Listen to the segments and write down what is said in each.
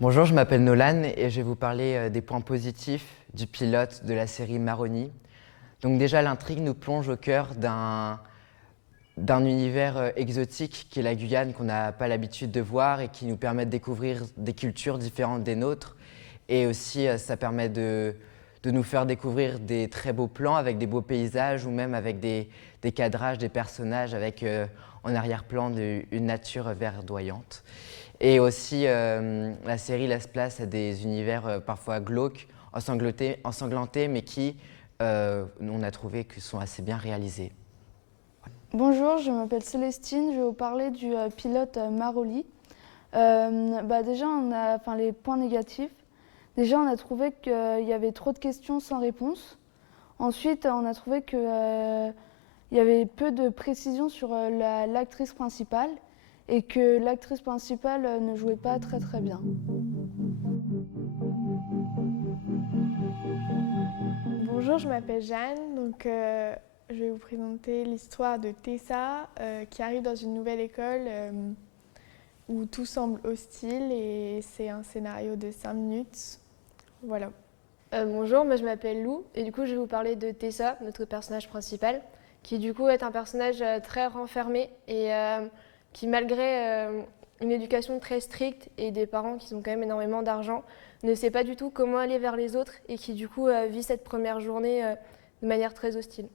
Bonjour, je m'appelle Nolan et je vais vous parler des points positifs du pilote de la série Maroni. Donc déjà, l'intrigue nous plonge au cœur d'un univers exotique qui est la Guyane, qu'on n'a pas l'habitude de voir et qui nous permet de découvrir des cultures différentes des nôtres. Et aussi, ça permet de nous faire découvrir des très beaux plans avec des beaux paysages ou même avec des cadrages, des personnages avec en arrière-plan une nature verdoyante. Et aussi, la série laisse place à des univers parfois glauques, ensanglantés, mais qui, on a trouvé que sont assez bien réalisés. Bonjour, je m'appelle Célestine, je vais vous parler du pilote Maroli. Déjà, les points négatifs. Déjà, on a trouvé qu'il y avait trop de questions sans réponse. Ensuite, on a trouvé qu'il y avait peu de précision sur l'actrice principale et que l'actrice principale ne jouait pas très très bien. Bonjour, je m'appelle Jeanne, je vais vous présenter l'histoire de Tessa qui arrive dans une nouvelle école où tout semble hostile et c'est un scénario de 5 minutes. Voilà. Bonjour, moi je m'appelle Lou et du coup je vais vous parler de Tessa, notre personnage principal, qui du coup est un personnage très renfermé et qui malgré une éducation très stricte et des parents qui ont quand même énormément d'argent, ne sait pas du tout comment aller vers les autres et qui du coup vit cette première journée de manière très hostile.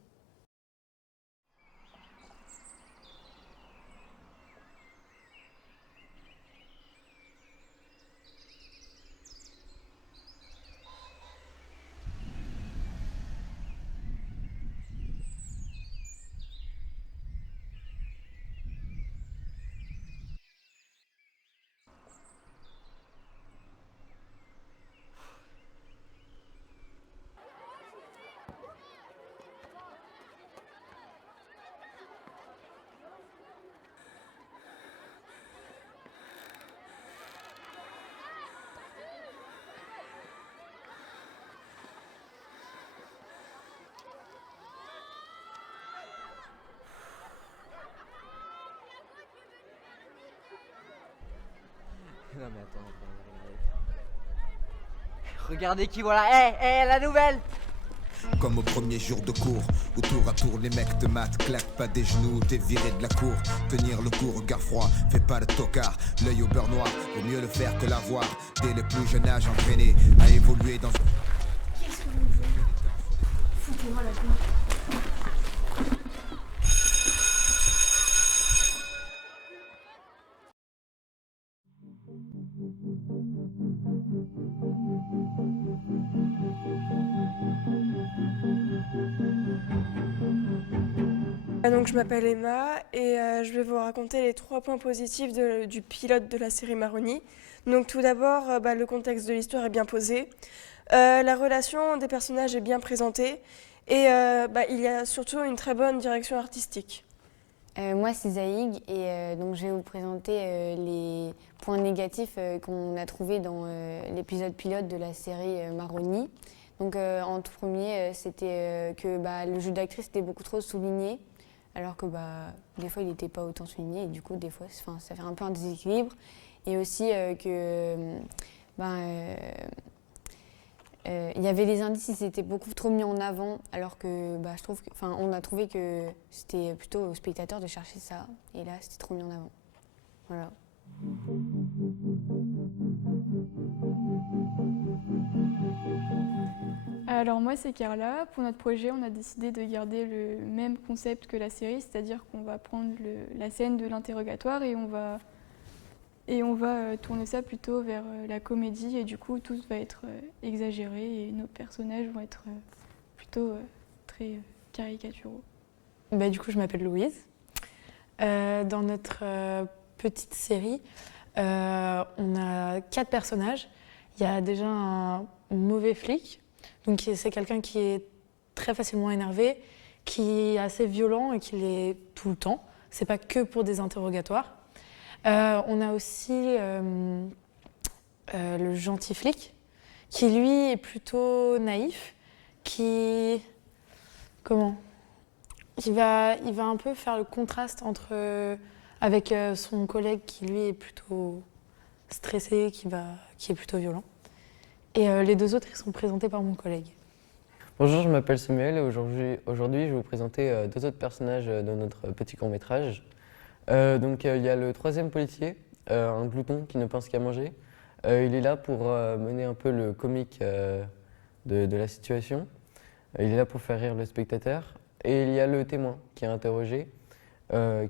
Non mais attends. Regardez qui voilà, la nouvelle! Comme au premier jour de cours, où tour à tour les mecs te matent, claque pas des genoux, t'es viré de la cour. Tenir le coup, regard froid, fais pas le tocard, l'œil au beurre noir, vaut mieux le faire que l'avoir. Dès le plus jeune âge entraîné à évoluer dans... Qu'est-ce que vous voulez? Foutez-moi la gueule. Donc je m'appelle Emma et je vais vous raconter les 3 points positifs du pilote de la série Maroni. Donc tout d'abord, le contexte de l'histoire est bien posé, la relation des personnages est bien présentée et il y a surtout une très bonne direction artistique. Moi c'est Zaïg et donc je vais vous présenter les points négatifs qu'on a trouvés dans l'épisode pilote de la série Maroni. Donc en tout premier, c'était que le jeu d'actrice était beaucoup trop souligné. Alors que des fois il n'était pas autant souligné et du coup des fois ça fait un peu un déséquilibre. Et aussi il y avait des indices, ils étaient beaucoup trop mis en avant, alors que on a trouvé que c'était plutôt au spectateur de chercher ça, et là c'était trop mis en avant. Voilà. Alors moi c'est Carla, pour notre projet on a décidé de garder le même concept que la série, c'est-à-dire qu'on va prendre la scène de l'interrogatoire et on va tourner ça plutôt vers la comédie et du coup tout va être exagéré et nos personnages vont être plutôt très caricaturaux. Du coup je m'appelle Louise. Dans notre petite série, on a 4 personnages. Il y a déjà un mauvais flic. Donc c'est quelqu'un qui est très facilement énervé, qui est assez violent et qui l'est tout le temps. C'est pas que pour des interrogatoires. On a aussi le gentil flic, qui lui est plutôt naïf, qui... Comment? Il va un peu faire le contraste avec son collègue qui, lui, est plutôt stressé, qui est plutôt violent. Et les deux autres, ils sont présentés par mon collègue. Bonjour, je m'appelle Samuel et aujourd'hui je vais vous présenter deux autres personnages de notre petit court-métrage. Donc il y a le troisième policier, un glouton qui ne pense qu'à manger. Il est là pour mener un peu le comique de la situation. Il est là pour faire rire le spectateur. Et il y a le témoin qui est interrogé,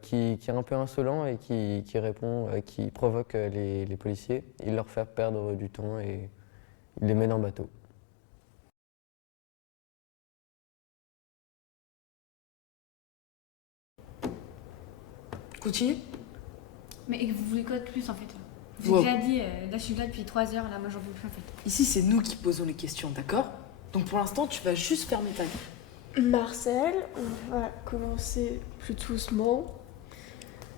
qui est un peu insolent et qui répond, qui provoque les policiers. Il leur fait perdre du temps et il les mène en bateau. Continue. Mais vous voulez quoi de plus en fait? J'ai Wow. déjà dit, là je suis là depuis 3 heures, là moi j'en peux plus en fait. Ici, c'est nous qui posons les questions, d'accord? Donc pour l'instant, tu vas juste fermer ta gueule. Marcel, on va commencer plus doucement.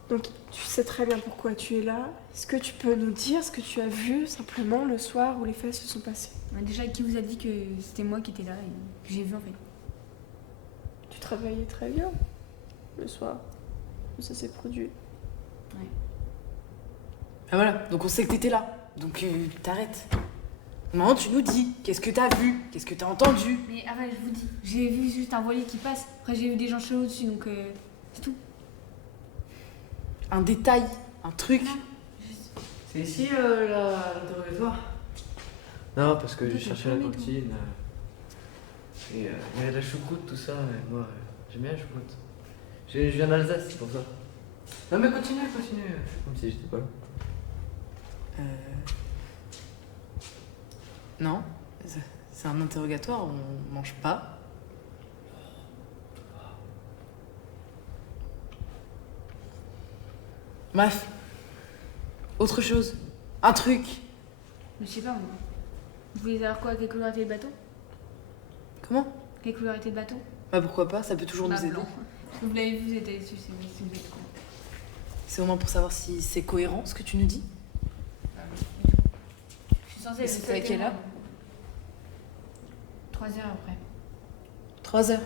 Donc, tu sais très bien pourquoi tu es là. Est-ce que tu peux nous dire ce que tu as vu simplement le soir où les faits se sont passés? Déjà, qui vous a dit que c'était moi qui étais là et que j'ai vu en fait? Tu travaillais très bien le soir où ça s'est produit. Ah voilà, donc on sait que t'étais là. Donc t'arrêtes. Maintenant, tu nous dis, qu'est-ce que t'as vu? Qu'est-ce que t'as entendu? Mais arrête, je vous dis, j'ai vu juste un voilier qui passe, après j'ai vu des gens chelous dessus donc c'est tout. Un détail, un truc. C'est ici l'interrogatoire? Non, parce que j'ai cherché la cantine. Et il y a de la choucroute, tout ça, et moi j'aime bien la choucroute. Je viens d'Alsace, c'est pour ça. Non mais continue. Je fais comme si j'étais pas là. Non, c'est un interrogatoire, on mange pas. Bref, autre chose, un truc. Mais je sais pas moi. Vous voulez savoir quoi? Quelle couleur était le bateau? Comment? Quelle couleur était le bateau? Bah pourquoi pas, ça peut toujours nous aider. Blanc. Parce que vous l'avez vu, vous étiez dessus, c'est vous êtes con. C'est au moins pour savoir si c'est cohérent ce que tu nous dis. Je suis censée Et c'était à quelle heure? 3 heures après. 3 heures.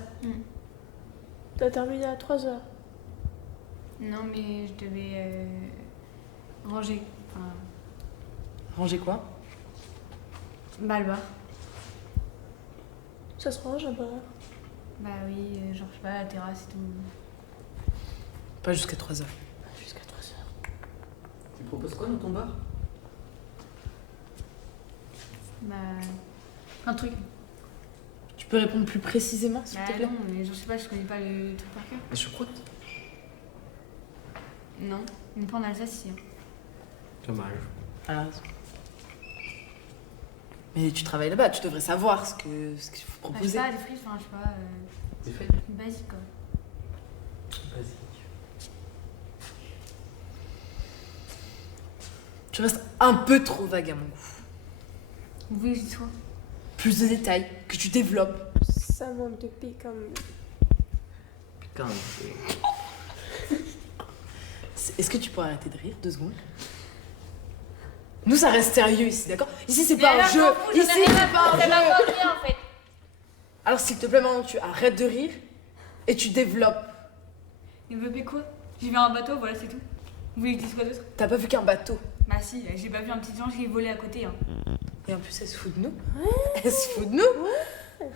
T'as terminé à 3 heures. Non mais je devais ranger. Enfin, Ranger quoi? bah le bar. Ça se range un bar. Bah oui, genre je sais pas, la terrasse et tout. Pas jusqu'à 3 heures. Jusqu'à 3 heures. Tu proposes quoi dans ton bar? Bah. Un truc. Tu peux répondre plus précisément, s'il Bah te plaît? non, mais je sais pas, je connais pas le truc par cœur. La choucroute. Non, même pas en Alsace ici. Dommage. Ah. Mais tu travailles là-bas, tu devrais savoir ce qu'il faut Enfin, je sais proposer. pas, des frites, enfin je sais pas. Des frites? Basique quoi. Basique. Tu restes un peu trop vague à mon goût. Vous voulez que je dise quoi? Plus de détails, que tu développes. Ça manque de piquant. Putain, Est-ce que tu pourrais arrêter de rire 2 secondes? Nous, ça reste sérieux ici, d'accord? Ici, c'est pas un jeu. Ici, c'est pas un jeu. en fait. Alors, s'il te plaît, maintenant, tu arrêtes de rire et tu développes. Développer quoi? J'ai vu un bateau, voilà, c'est tout. Vous voulez que je dise quoi d'autre? T'as pas vu qu'un bateau. Bah si, j'ai pas vu un petit ange qui est volé à côté. Hein. Et en plus, elle se fout de nous. Elle se fout de nous.